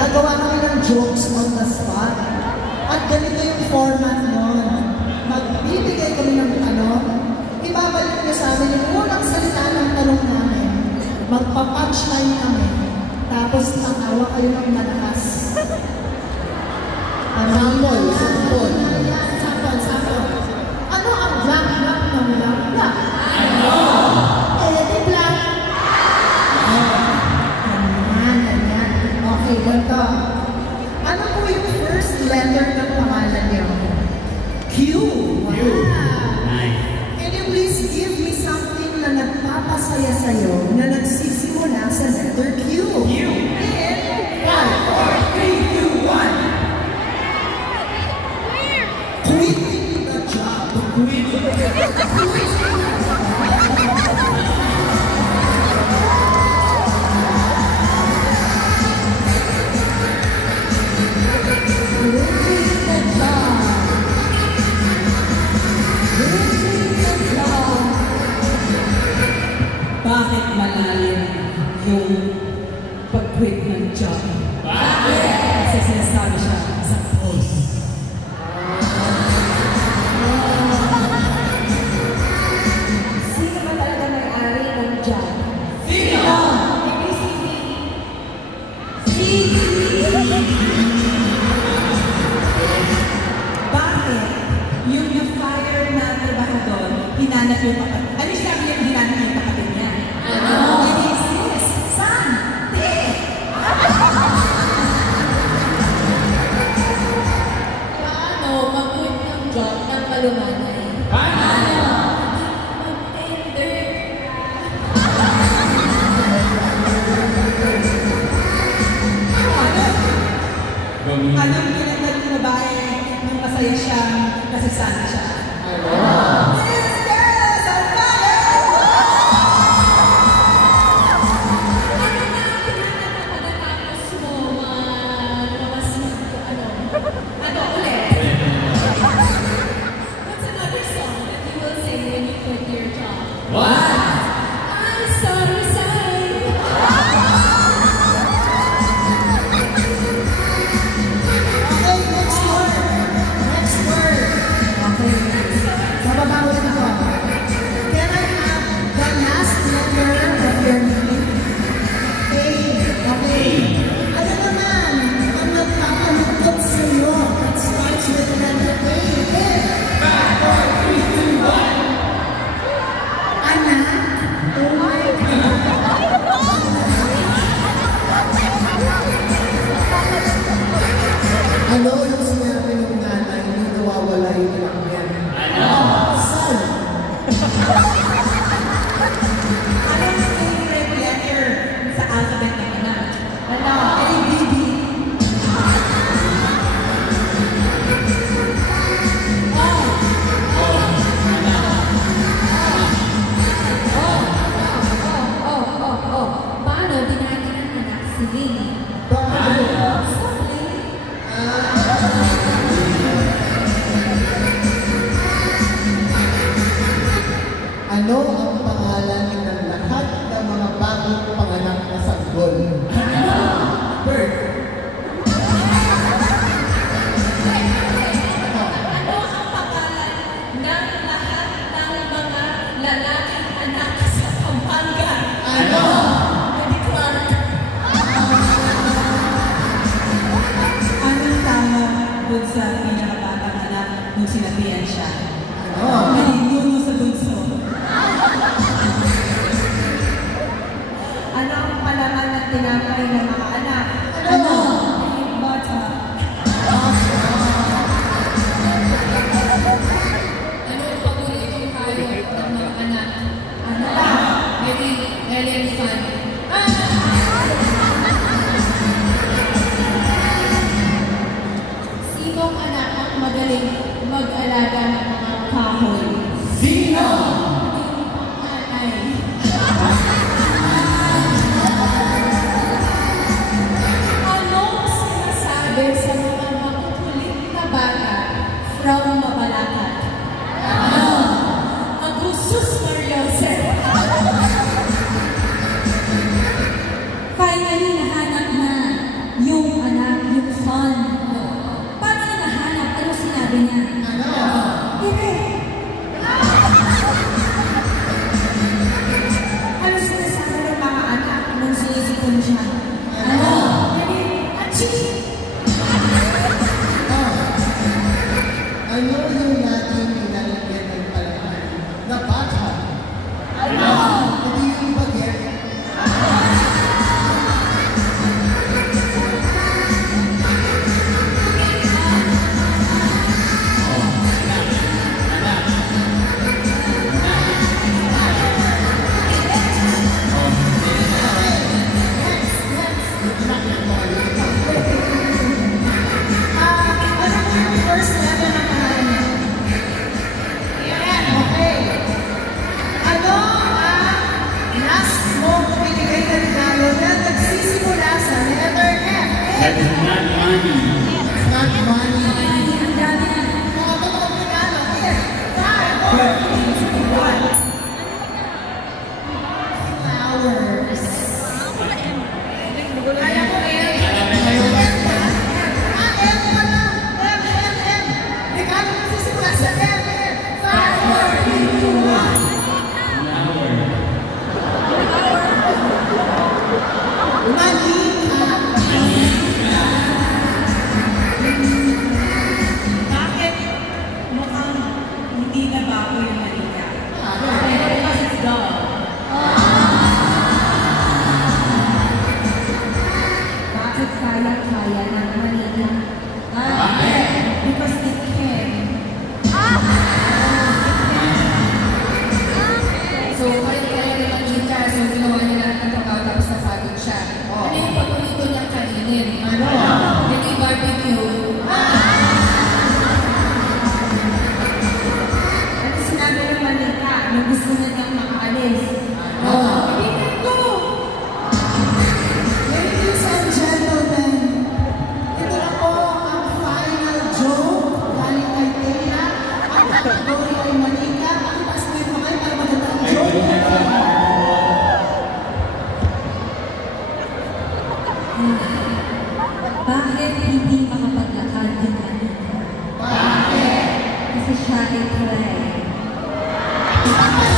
gagawa kami ng jokes on the spot. At ganito yung format nun. Magbibigay kami ng tanong, ibabalik nyo sa amin yung unang salita ng tanong namin. Magpa-punchline kami. Tapos tatawa kayo ng malakas. Sample. Ano ang black ng black? Ano? Di black. Ganyan. Okay, ganito. Ano po yung first letter ng pangalan niyo? Q. Wow. Nice. Can you please give me something na nagpapasaya sa'yo na nagsisimula sa letter Q? Q. In 5, 4, 3, 2, 1. Quitting the job. Bakit malalim yung pag-quit ng job? Bakit? Kasi sinasabi siya sa post. Sino ba talaga may-ari ng job? Sino? Bakit? Yung na-fire na trabahador, hinanap yung kapatid. Ano sabi yung hinanap yung kapatid niya? Ano? Sis, San, Te! Paano mag-quit ng job ng malumanay? Paano? Mag-tender. Anong pinagdag ng babae nung masaya siya, nasasana siya? This girl is on fire! Pagkatapos mo, ano ulit? What's another song that you will sing when you quit your job? What? I'm sorry, sorry. Okay, next word. Okay. Bababa ulit ako. Can I have the last letter of your name? A. Okay. Ano naman ang nagpapalugtod sa'yo? It starts with the letter A. 5, 4, 3, 2, 1. Anak? Oh my God. Ano yung sinabi ng nanay nung nawawala yung anak niya? Son! Ano yung favorite letter sa alphabet ng anak? Ano? A, B, B. Paano binati ng anak si Vinny? Ano ang pangalan ng lahat ng mga bagong panganak na sanggol? Bird. Ano ang pangalan ng lahat ng mga lalaking anak sa Pampanga? Ano? Eddie Clark. Anong tama dun sa pinakabatang anak nung sinabihan siya? Ano? Nalinuno sa bunso. Ano ang palaman ng tinapay ng mga anak? Ano? That is not money. It's not money. Ang dami na. Mga totoong regalo. Here. 5, 4, 3, 2, 1. Flowers. Alam mo, M. M ba? Ah, M pala. M, M, M. Regalo mo sisimula sa M. 5, 4, 3, 2, 1. Manika. Bakit mukhang hindi na bago yung Manika? Because it's dull. Bakit kaya-kaya ng Manika? Because it can. So, kayo naman chika. So, ginawa niya lahat ng trabaho tapos napagod siya. Ano yung paborito niyang kainin? Ano? Hindi barbecue. Ano sinabi ng Manika nung gusto na niyang makaalis? Ibigay ko! Ladies and gentlemen, ito na po ang final joke galing kay Thea. Ang kategory ay Manika. Ang pasmate mo kayo para magandang joke. Bakit hindi makapaglakad yung Manika? Bakit? Kasi siya ay pray. Bakit?